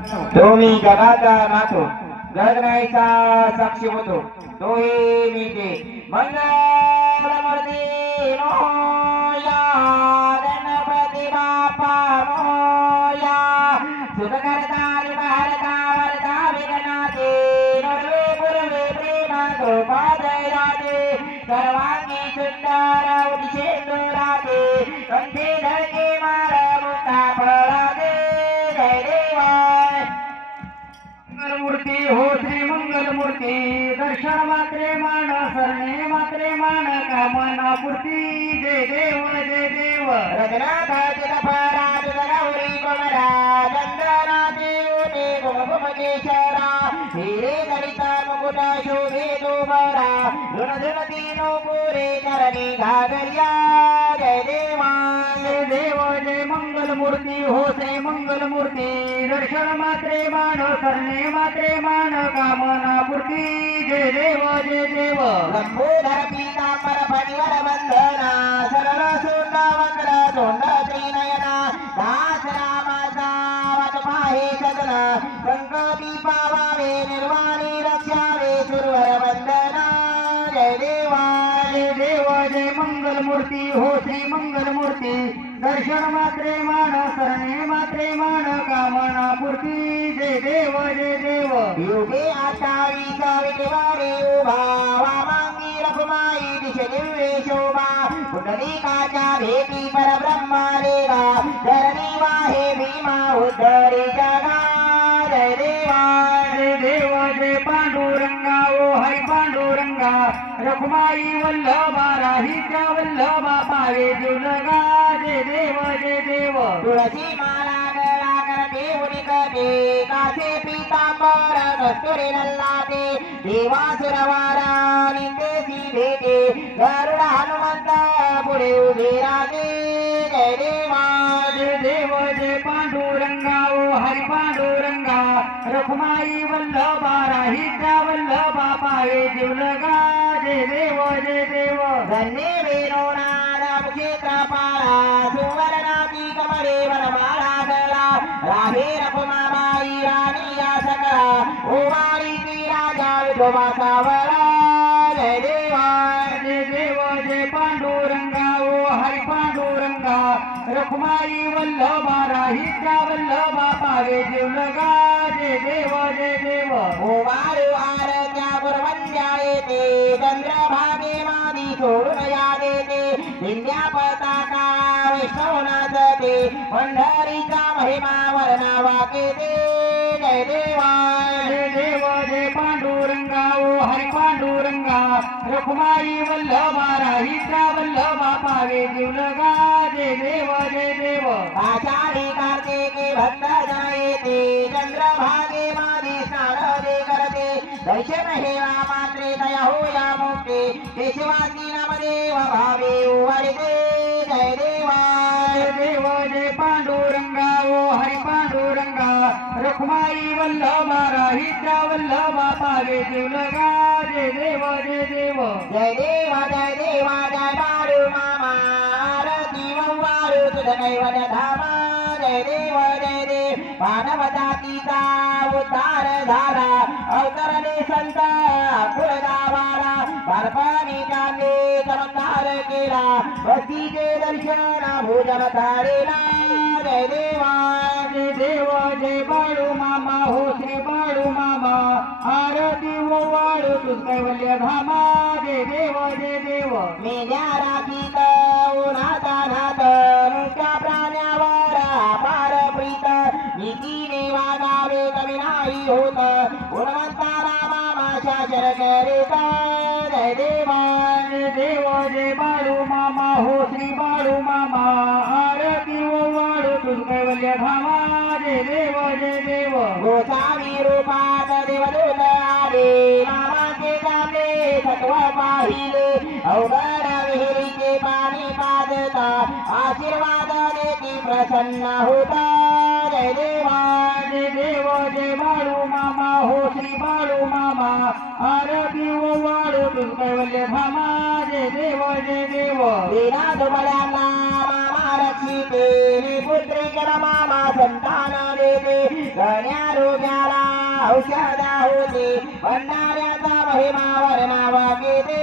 तुम्ही जगाचा नाथो जगण्याचा साक्षी होतो तोही मी ते मंगलमूर्ती मोया गणपती बाप्पा मोया सुखकर्ता निवारता वरता विघ्नाते नर्वे पूर्वे प्रेम कृपा दयाते सर्वांगी सुंदर उदिशेंदुराते कंठे धडके माळ मुक्ता फळाते जय देवा मूर्ती हो श्री मंगल मूर्ती दर्शन मात्रे मान सरणे मात्रे मान कामना पूर्ती जय देव जय देव रजनाथाचित पराज गौरी कुमरा चंद्रना देवते कुमकुमकेशरा हिरे दलिता मुकुट शोभे दुबरा धुन धुन तीनो पुरे करणी घागरिया जय देवा जय देव जय मंगल मूर्ती हो श्री मंगल मूर्ती दर्शन मात्रे मान सरणे मात्रे मान कामना पूर्ती जय देव जय देव लंबोदर पीतांबर फणिवर बंधना सरळ सोंड वक्र तोंड त्रिनयना दास रामाचा वाट पाहे सदन संकटी पावावे निर्वाणी रक्षावे सुरवर वंदना जय देवा जय देव जय मंगल मूर्ती हो श्री मंगल मूर्ती दर्शन मात्रे मान सरणे मात्रे मान कामना पूर्ती जय देव जय देव युगे अठ्ठावीस विटेवारे उभा वामांगी रखुमाई दिशे दिव्य शोभा पुंडलिकाच्या भेटी परब्रह्मा रेगा धरणी वाहे भीमा उद्धरी जगा जय देवा जय देव जय पांडुरंगा ओ हरी पांडुरंगा रखुमाई वल्लभा राहीच्या वल्लभा पावे जीवलगा जय देव जय देव तुळसी माला गळा करते उनिकते कासे पीतांबर कस्तुरी नल्लाते देवासुरवारा निंदेसी भेटे गरुड हनुमंत पुढे उभे राजे जय देवा जय देव जय पांडुरंगा ओ हरी पांडुरंगा रखुमाई वल्लभा राहीच्या वल्लभा पावे जीवलगा जय देव जय देव धन्य वेणोनाद क्षेत्रपाळा सुवर्णाती कमरे वनमाळा गळा राहे रखुमाबाई राणी या सकळा ओवाळी ती राजा विठोबाचा वळा जय देवा जय देव जय पांडुरंगा ओ हरी पांडुरंगा रखुमाई वल्लभा राहीच्या वल्लभा पावे जीवलगा जय देव जय देव ओवाळू आरत्या गुरवंद्या येते चंद्रभागे मादी सोडून या देते विंध्या पताका वैष्णवनाथ ते पंढरीचा महिमा वर्णावा केते जय देवा जय देव जय पांडुरंगा ओ हरी पांडुरंगा रखुमाई वल्लभा राहीच्या वल्लभा पावे जीवलगा जय देव जय देव आषाढी कार्तिके भक्त जन येते चंद्रभागे मादी स्नान जे करते दर्शन हेवा मात्रे दया होया मुक्ते केशवासी नामदेव भावे उवाळते जय देवा जय देव जय पांडुरंगा ओ हरी पांडुरंगा रखुमाई वल्लभा राहीच्या वल्लभा पावे जीवलगा जय देव जय देव जय देवा जय बाळू मामा आरती वंवाळू तुझ नैवद धामा जय देव मानव जातीचा उद्धार झाला अवतरणे संत कुलगावाला बालपणी त्यांनी चमत्कार केला भक्तीचे दर्शन भोजन थाळीला जय देवा जय देव जय बाळू मामा हो श्री बाळू मामा आरती ओवाळू तुझ कैवल्य धामा जय देव जय देव मेल्या राखीत उन्हाचा नाथ मुक्या प्राण्यावर अपार प्रीत नीतीने वागावे कमी नाही होत गुणवंताला मामा शासन करीत जय देवा जय देव जय बाळू मामा हो श्री बाळू मामा आरती ओवाळू तुझ कैवल्य धामा जय देव जय देव गोसावी रूपात देवदूत आले मामाचे चांगले सत्व पाहिले अवघड विहिरीचे पाणी पाजता आशीर्वाद देती प्रसन्न होता जय देवा जय देव जय बाळू मामा हो श्री बाळू मामा आरती ओवाळू तुझ कैवल्य धामा जय देव जय देव लीला दुबळ्यांना मामा रक्षित केली पुत्रीकडे मामा संतान देते गण्या रोग्याला औषध होते भंडाऱ्याचा महिमा वर्णावा घेते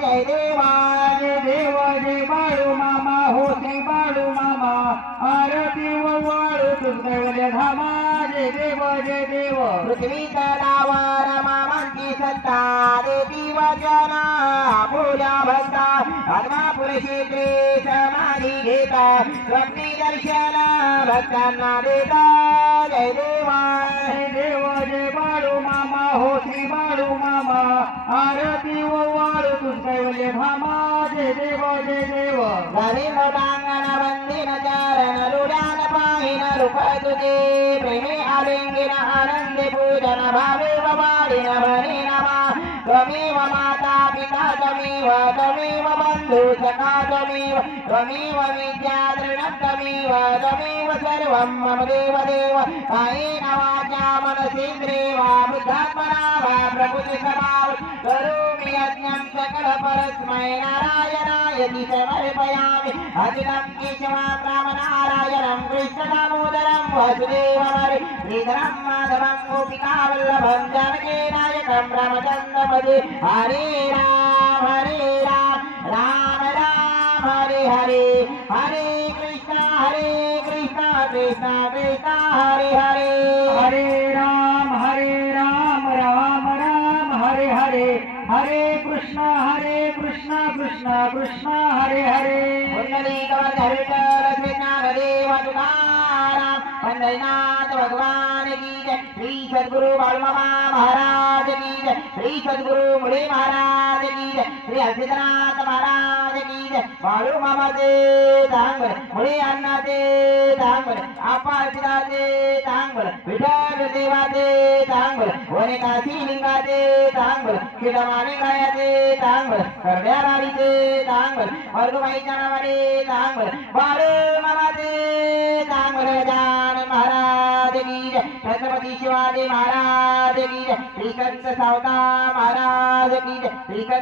जय देवा जय देव जय बाळू मामा हो श्री बाळू मामा आरती वाळू तुझे धामा जय देव जय देव पृथ्वी तलावर मामांची सत्ता देती वचना पूजा भक्ता आत्मापुरुषी समाधी घेता स्वप्नी दर्शन भक्तांना देता जय देवा जय देव जय बाळू मामा हो श्री बाळू मामा आरती वाळू तुझे धामा जय देव जय देव घरी मोटांगण वंदिन चरण रुडान पाहिन रूप तुझे प्रेमी आलिंगिन आनंद पूजन भावे वाडिन भरी नमा त्वमेव माता पिता त्वमेव बंधु सखा त्वमेव विद्या दृढं त्वमेव सर्वं मम देव देव कायेन वाचा मनसेन्द्रिया बुद्धात्मना वा प्रकृति स्वभाव करोमि यज्ञं सकल परस्मै नारायणाय समर्पयामि अखिलं केशवं रामनारायणं कृष्णदामोदरं वासुदेवं श्रीधरं माधवं गोपिकावल्लभं जानकीनायकं रामचन्द्रपदे हरे राम राम राम हरे हरे हरे कृष्ण कृष्ण कृष्ण हरे हरे हरे राम राम राम हरे हरे हरे कृष्ण कृष्ण कृष्ण हरे हरे पुंडलीकवरधर विज्ञानदेव तुकाराम पंढरीनाथ भगवान की जय श्री सद्गुरु बाळूमामा महाराज की जय श्री सद्गुरु मुळे महाराज की जय श्री हर्षितनाथ महाराज की जय बाळूमामाचे चांगल मुळे अण्णाचे चांगल आपा हर्षिताचे चांगल विठ्ठल देवाचे चांगल वने काशी लिंगाचे चांगल शिडमाने गायाचे चांगल करड्या राडीचे चांगल वर्गबाईच्या नावाने चांगल बाळूमामाचे चांगल गजानन महाराज की जय छत्रपती शिवाजी महाराज की जय श्रीकंठ सावता महाराज की जय श्रीकंठ